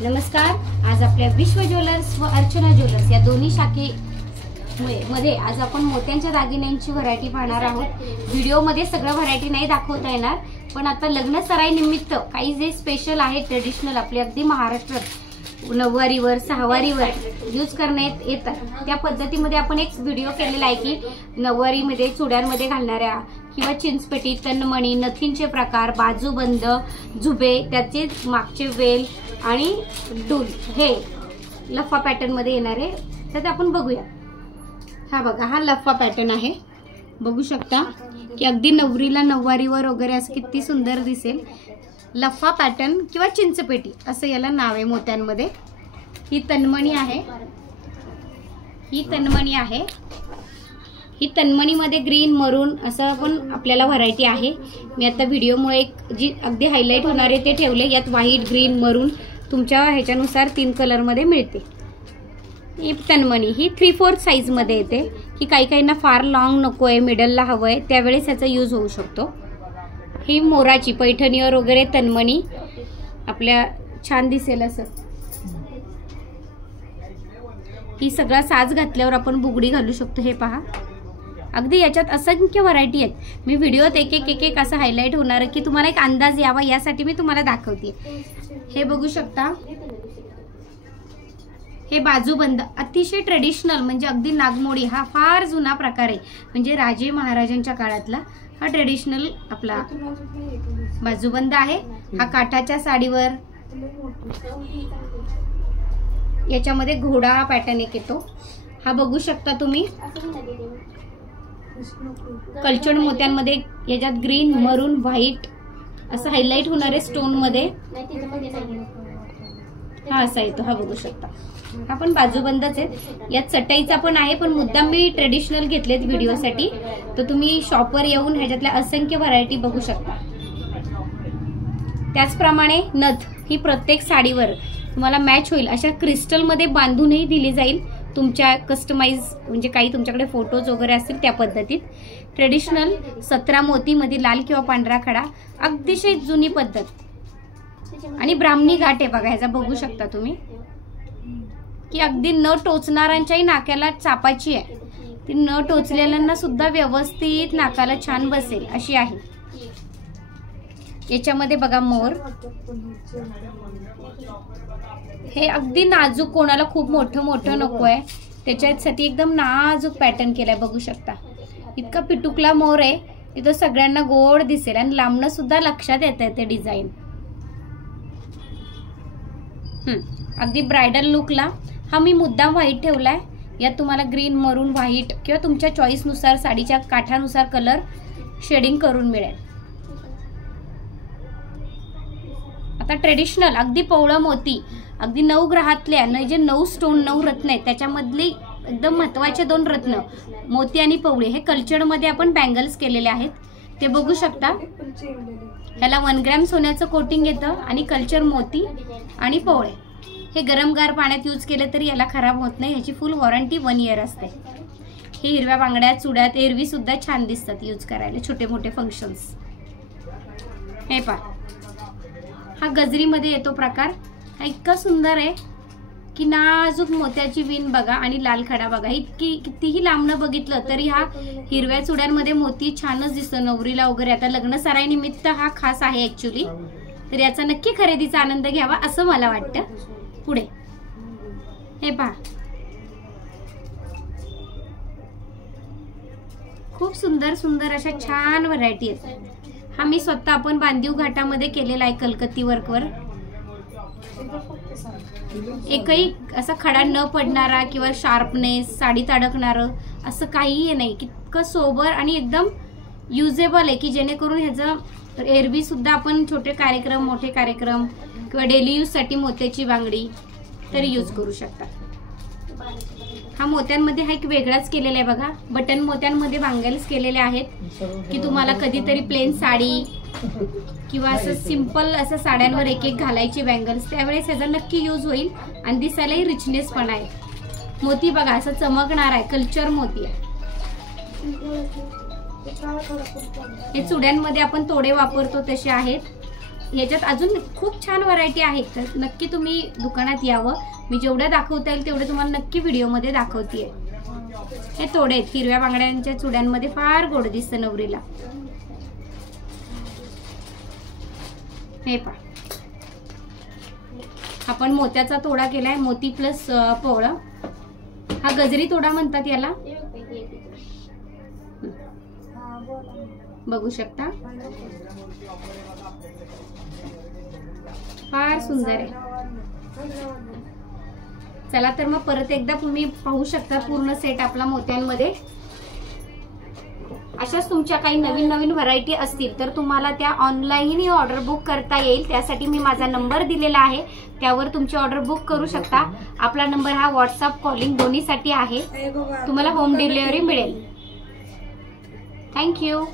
नमस्कार। आज आपल्या विश्व ज्वेलर्स व अर्चना ज्वेलर्स या दोन्ही शाखेमध्ये आज आपण मोत्यांच्या दागिन्यांची व्हरायटी पाहणार आहोत। व्हिडिओमध्ये सगळं व्हरायटी नाही दाखवता येणार, पण आता लग्न सराई निमित्त काही जे स्पेशल आहे ट्रेडिशनल आपले अगदी महाराष्ट्रात नऊवारीवर सहावारीवर यूज करण्यात येतात त्या पद्धतीमध्ये आपण एक व्हिडिओ केलेला आहे की नऊवारीमध्ये चुड्यांमध्ये घालणाऱ्या किंवा चिंचपेटी, तन्मणी, नथींचे प्रकार, बाजूबंद, झुबे, त्याचे मागचे वेल आणि डूल हे लफा पॅटर्न मध्ये येणार आहे। तर आपण बघूया। हा बघा, हा लफा पॅटर्न आहे, बघू शकता की अगदी नवरीला नऊवारीवर वगैरे असं किती सुंदर दिसेल। लफा पॅटर्न किंवा चिंचपेटी असं याला नाव आहे मोत्यांमध्ये। ही तन्मणी आहे, ही तन्मणी आहे। ही तन्मणीमध्ये ग्रीन, मरून असं पण आपल्याला व्हरायटी आहे। मी आता व्हिडिओमुळे एक जी अगदी हायलाइट होणार आहे ते ठेवले। यात व्हाईट, ग्रीन, मरून तुमच्या ह्याच्यानुसार 3 कलर मध्ये मिळते। ही तन्मणी ही 3/4 साइज मध्ये येते। ही काही काहींना फार लॉंग नकोय, मिडलला हवंय, त्यावेळेस याचा यूज होऊ शकतो। ही मोराची पैठणीवर वगैरे तन्मणी आपल्या छान दिसेल असं। ही सगळा साज घातल्यावर आपण बुगडी घालू शकतो। हे पहा, अगदी याच्यात असंख्य व्हरायटी आहेत। मी व्हिडिओत एक एक असं हायलाइट होणार की तुम्हाला एक अंदाज यावा यासाठी मी तुम्हाला दाखवते। हे बघू शकता, हे बाजूबंद अतिशय ट्रेडिशनल म्हणजे अगदी नागमोडी हा फार जुना प्रकार आहे। म्हणजे राजे महाराजांच्या काळातला हा ट्रेडिशनल आपला बाजूबंद आहे। हा काठाच्या साडीवर, याच्यामध्ये घोडा पॅटर्न एक येतो। हा बघू शकता तुम्ही, कलचड मोत्यांमध्ये याच्यात ग्रीन, मरून, व्हाईट असं हायलाइट होणार आहे स्टोन मध्ये। हा असा येतो, हा बघू शकता। हा पण बाजूबंदच आहे। यात चटईचा पण आहे, पण मुद्दाम मी ट्रेडिशनल घेतलेत व्हिडिओसाठी। तर तुम्ही शॉपवर येऊन ह्याच्यातल्या असंख्य व्हरायटी बघू शकता। त्याचप्रमाणे नथ ही प्रत्येक साडीवर तुम्हाला मॅच होईल अशा क्रिस्टल मध्ये बांधूनही दिली जाईल। तुमच्या कस्टमाइज म्हणजे काही तुमच्याकडे फोटोज वगैरे असतील त्या पद्धतीत। ट्रेडिशनल 17 मोती मध्ये लाल किंवा पांढरा खडा, अतिशय जुनी पद्धत। आणि ब्राह्मणी घाट आहे बघा, ह्याचा बघू शकता तुम्ही की अगदी न टोचणाऱ्यांच्याही नाक्याला चापाची आहे। ती न टोचलेल्यांना सुद्धा व्यवस्थित नाकाला छान बसेल अशी आहे। याच्यामध्ये बघा मोर, हे अगदी नाजूक, कोणाला खूप मोठं मोठं नकोय त्याच्यासाठी एकदम नाजूक पॅटर्न केलाय, बघू शकता। इतका पिटुकला मोर आहे, इथं सगळ्यांना गोड दिसेल आणि लांबणं सुद्धा लक्षात येत आहे ते डिझाईन। अगदी ब्रायडल लुकला हा मी मुद्दाम व्हाईट ठेवलाय। यात तुम्हाला ग्रीन, मरून, व्हाईट किंवा तुमच्या चॉईस नुसार साडीच्या काठानुसार कलर शेडिंग करून मिळेल। आता ट्रेडिशनल अगदी पवळं मोती, अगदी 9 ग्रहातल्या जे 9 स्टोन 9 रत्न आहेत त्याच्यामधले एकदम महत्वाचे 2 रत्न मोती आणि पवळे हे कल्चर मध्ये आपण बँगल्स केलेले आहेत। ते बघू शकता। ह्याला 1 ग्रॅम सोन्याचं कोटिंग येतं आणि कल्चर मोती आणि पवळे हे गरमगार पाण्यात यूज केले तरी याला खराब होत नाही। ह्याची फुल वॉरंटी 1 इयर असते। हे हिरव्या बांगड्या, चुड्यात, एरवी सुद्धा छान दिसतात यूज करायला छोटे मोठे फंक्शन्स। हे पहा, हा गजरीमध्ये येतो प्रकार। हा इतका सुंदर आहे की नाजूक मोत्याची विण बघा आणि लाल खडा बघा। इतकी कितीही लांबणं बघितलं तरी हा हिरव्या चुड्यांमध्ये मोती छानच दिसतो नवरीला वगैरे। आता लग्न सराई निमित्त हा खास आहे ऍक्च्युली, तर याचा नक्की खरेदीचा आनंद घ्यावा असं मला वाटतं। पुढे हे पहा, खूप सुंदर सुंदर अशा छान व्हरायटी आहेत। हा मी स्वतः आपण बांधीव घाटामध्ये केलेला आहे कलकत्ती वर्कवर। एकही असा खडा न पडणारा किंवा शार्पनेस, साडीत अडकणारं असं काहीही नाही। इतकं सोबर आणि एकदम युजेबल आहे की जेणेकरून ह्याचं एरवी सुद्धा आपण छोटे कार्यक्रम, मोठे कार्यक्रम किंवा डेली यूज साठी मोत्याची बांगडी तरी यूज करू शकता। हा मोत्यांमध्ये हा एक वेगळाच केलेला आहे बघा। बटन मोत्यांमध्ये बँगल्स केलेले आहेत की तुम्हाला कधीतरी प्लेन साडी किंवा असं सिंपल असं साड्यांवर एक एक घालायचे बँगल्स, त्यावेळेस ह्याचा नक्की यूज होईल आणि दिसायलाही रिचनेस पण आहे। मोती बघा असं चमकणार आहे, कल्चर मोती आहे। हे चुड्यांमध्ये आपण तोडे वापरतो तसे आहेत। ह्याच्यात अजून खूप छान व्हरायटी आहेत, तर नक्की तुम्ही दुकानात यावं. मी जेवढं दाखवता येईल तेवढं तुम्हाला नक्की व्हिडिओमध्ये दाखवतेय. हे तोडे आहेत, हिरव्या बांगड्यांच्या चुड्यांमध्ये फार गोड दिसतं नवरीला. हे पहा, आपण मोत्याचा तोडा केलाय, मोती प्लस पोळं. हा गजरी तोडा म्हणतात याला. बघू शकता, फार सुंदर आहे. चला तर मग परत एकदा तुम्ही पाहू शकता पूर्ण सेट आपला मोत्यांमध्ये. अशाच तुमच्या काही नवीन नवीन व्हरायटी असतील तर तुम्हाला त्या ऑनलाईन ऑर्डर बुक करता येईल. त्यासाठी मी माझा नंबर दिलेला आहे, त्यावर तुमची ऑर्डर बुक करू शकता. आपला नंबर हा व्हॉट्सअप कॉलिंग दोन्हीसाठी आहे. तुम्हाला होम डिलिव्हरी मिळेल. थँक्यू.